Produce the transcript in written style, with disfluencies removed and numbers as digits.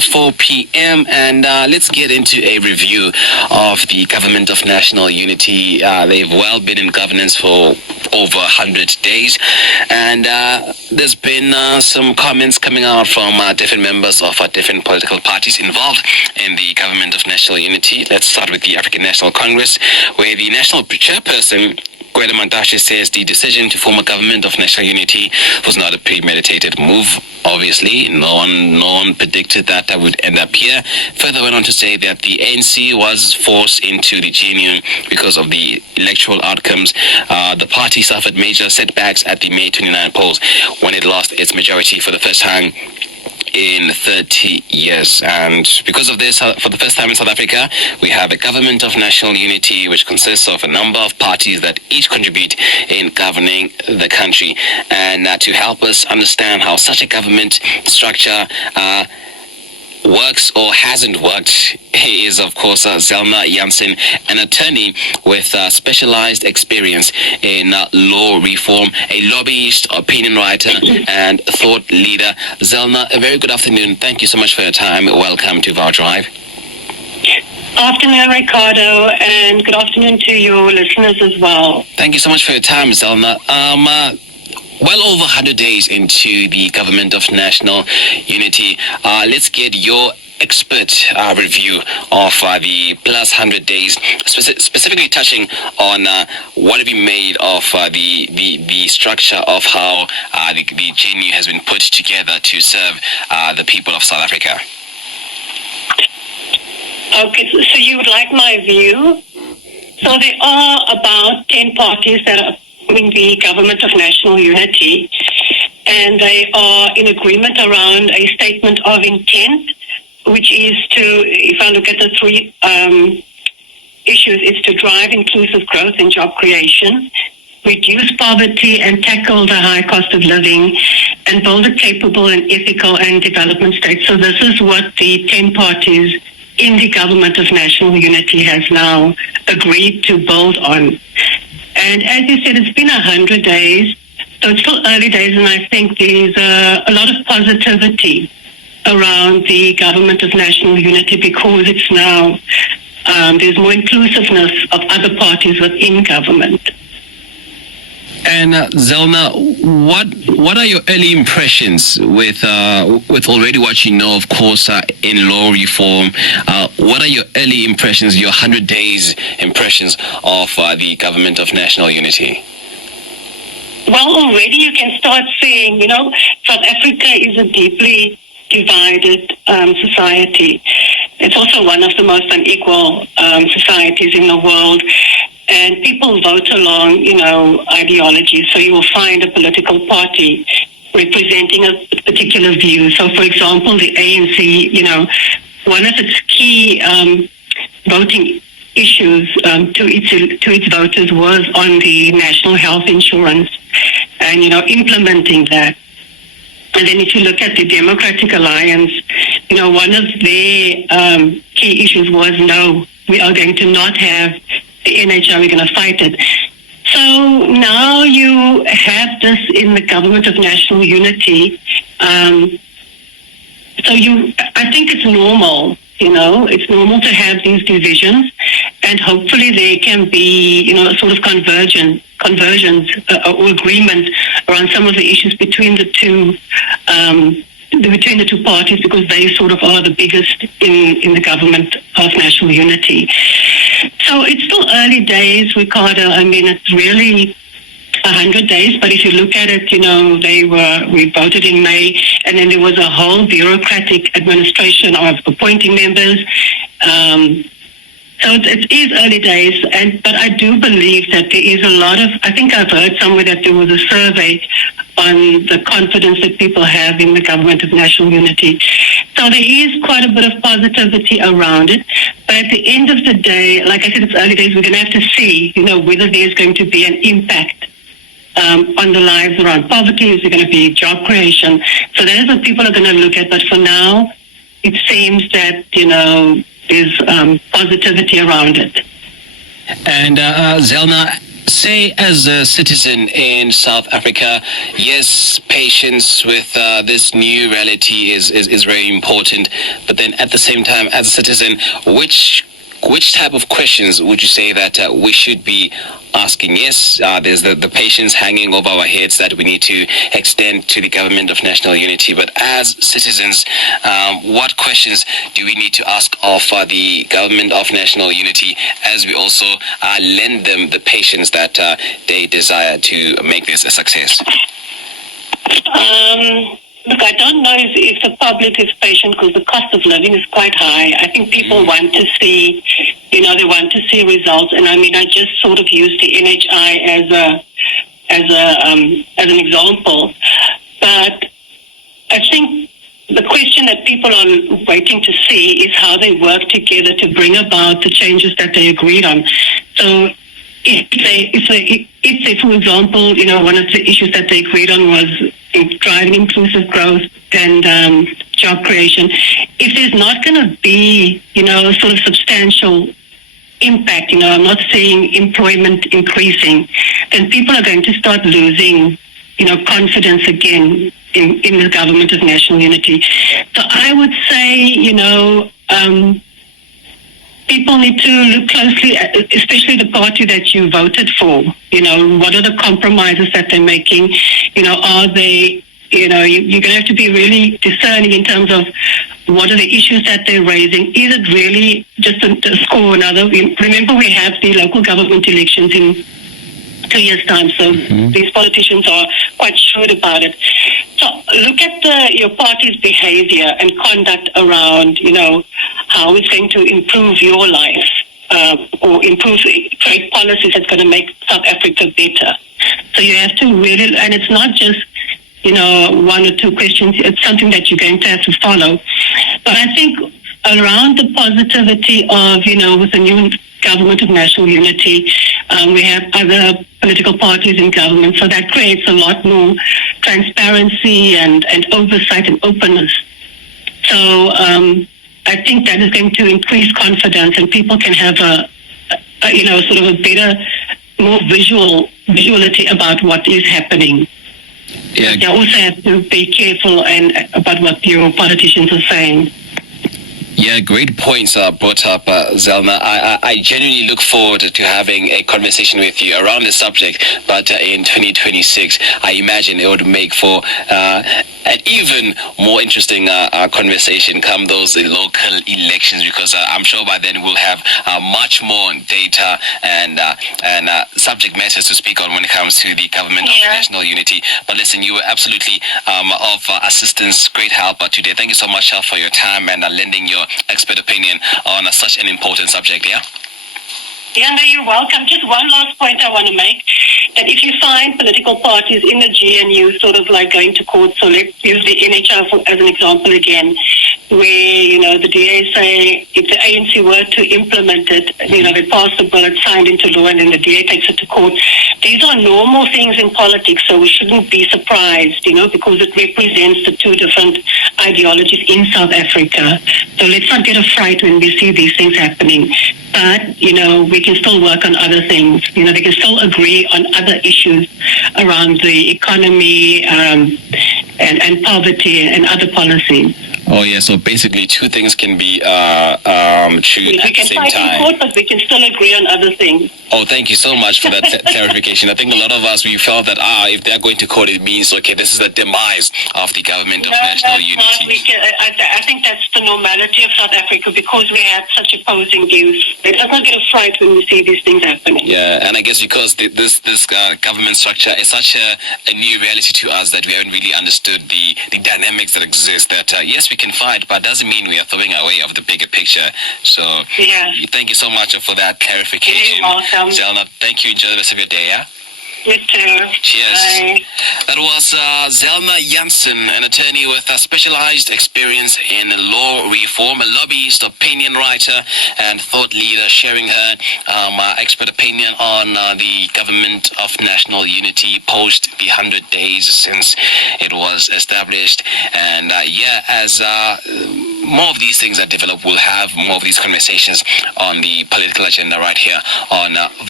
4 p.m. and let's get into a review of the Government of National Unity. They've been in governance for over 100 days, and there's been some comments coming out from different members of different political parties involved in the Government of National Unity. Let's start with the African National Congress, where the national chairperson Gwede Mantashe says the decision to form a government of national unity was not a premeditated move. Obviously, no one predicted that would end up here. Further went on to say that the ANC was forced into the GNU because of the electoral outcomes. The party suffered major setbacks at the May 29 polls when it lost its majority for the first time in 30 years. And because of this, for the first time in South Africa, we have a government of national unity which consists of a number of parties that each contribute in governing the country. And to help us understand how such a government structure works or hasn't worked is, of course, Zelma Jansen, an attorney with specialized experience in law reform, a lobbyist, opinion writer, and thought leader. Zelma, a very good afternoon. Thank you so much for your time. Welcome to Vow Drive. Afternoon, Ricardo, and good afternoon to your listeners as well. Thank you so much for your time, Zelma. Well over 100 days into the Government of National Unity, let's get your expert review of the plus 100 days, specifically touching on what have you made of the structure of how the GNU has been put together to serve the people of South Africa. Okay, so you would like my view? So there are about 10 parties that are in the Government of National Unity, and they are in agreement around a statement of intent, which is to, if I look at the three issues, is to drive inclusive growth and job creation, reduce poverty and tackle the high cost of living, and build a capable and ethical and development state. So this is what the 10 parties in the Government of National Unity has now agreed to build on. And as you said, it's been 100 days, so it's still early days, and I think there's a lot of positivity around the Government of National Unity because it's now, there's more inclusiveness of other parties within government. And Zelma, what are your early impressions with already what you know, of course, in law reform? What are your early impressions, your 100 days impressions of the Government of National Unity? Well, already you can start seeing, South Africa is a deeply divided society. It's also one of the most unequal societies in the world. And people vote along, ideologies. So you will find a political party representing a particular view. So, for example, the ANC, one of its key voting issues to its voters was on the national health insurance and, implementing that. And then if you look at the Democratic Alliance, one of their key issues was, no, we are going to not have the NHR, we're going to fight it. So now you have this in the Government of National Unity. I think it's normal, it's normal to have these divisions, and hopefully there can be, sort of conversions or agreement around some of the issues between the two parties, because they sort of are the biggest in the Government of National Unity. So it's still early days, Ricardo. I mean, it's really 100 days, but if you look at it, we voted in May, and then there was a whole bureaucratic administration of appointing members. So it is early days, but I do believe that there is a lot of, I think I've heard somewhere that there was a survey on the confidence that people have in the Government of National Unity. So there is quite a bit of positivity around it. But at the end of the day, like I said, it's early days. We're going to have to see, whether there's going to be an impact on the lives around poverty. Is there going to be job creation? So that is what people are going to look at. But for now, it seems that, there's positivity around it. And Zelma, say, as a citizen in South Africa, yes, patience with this new reality is very important. But then at the same time, as a citizen, which type of questions would you say that we should be asking? Yes, there's the patience hanging over our heads that we need to extend to the government of national unity. But as citizens, what questions do we need to ask of the government of national unity as we also lend them the patience that they desire to make this a success? Look, I don't know if the public is patient because the cost of living is quite high. I think people want to see, they want to see results. And I mean, I just sort of used the NHI as an example. But I think the question that people are waiting to see is how they work together to bring about the changes that they agreed on. So if they, for example, one of the issues that they agreed on was driving inclusive growth and job creation, if there's not going to be, sort of substantial impact, I'm not saying employment increasing, then people are going to start losing, confidence again in the government of national unity. So I would say, people need to look closely at, especially the party that you voted for. What are the compromises that they're making? Are they, you're going to have to be really discerning in terms of what are the issues that they're raising. Is it really just to score another? Remember, we have the local government elections in 2 years' time, so these politicians are quite shrewd about it. So look at your party's behavior and conduct around, how it's going to improve your life or improve trade policies that's going to make South Africa better. So you have to really, and it's not just, one or two questions, it's something that you're going to have to follow. But I think around the positivity of, with the new government of national unity, we have other political parties in government, so that creates a lot more transparency and oversight and openness. So I think that is going to increase confidence, and people can have sort of a better, more visuality about what is happening. Yeah. You also have to be careful about what your politicians are saying. Yeah, great points brought up, Zelna. I genuinely look forward to having a conversation with you around the subject, but in 2026, I imagine it would make for an even more interesting conversation come those local elections, because I'm sure by then we'll have much more data and subject matters to speak on when it comes to the government of national unity. But listen, you were absolutely of assistance, great help today. Thank you so much for your time and lending your expert opinion on such an important subject. Yeah, no, you're welcome. Just one last point I want to make, that if you find political parties in the GNU sort of like going to court, so let's use the NHR as an example again, where, the DA say if the ANC were to implement it, they pass the bill, it's signed into law, and then the DA takes it to court. These are normal things in politics, so we shouldn't be surprised, because it represents the two different ideologies in South Africa. So let's not get a fright when we see these things happening. But, we can still work on other things. They can still agree on other issues around the economy and poverty and other policies. Oh, yeah, so basically two things can be true at the same time. We can fight in court, but we can still agree on other things. Oh, thank you so much for that clarification. I think a lot of us, we felt that, if they're going to court, it means, okay, this is the demise of the government of national unity. I think that's the normality of South Africa, because we have such opposing views. It does not get a fright when we see these things happening. Yeah, and I guess because this government structure is such a new reality to us that we haven't really understood the dynamics that exist, that yes, we can fight, but doesn't mean we are throwing away of the bigger picture. So thank you so much for that clarification. You're welcome. Zelna, thank you. Enjoy the rest of your day, yeah? You too. Cheers. Bye. That was Zelna Jansen, an attorney with a specialized experience in law reform, a lobbyist, opinion writer, and thought leader, sharing her expert opinion on the government of national unity post the 100 days since it was established. And as more of these things are developed, we'll have more of these conversations on the political agenda right here on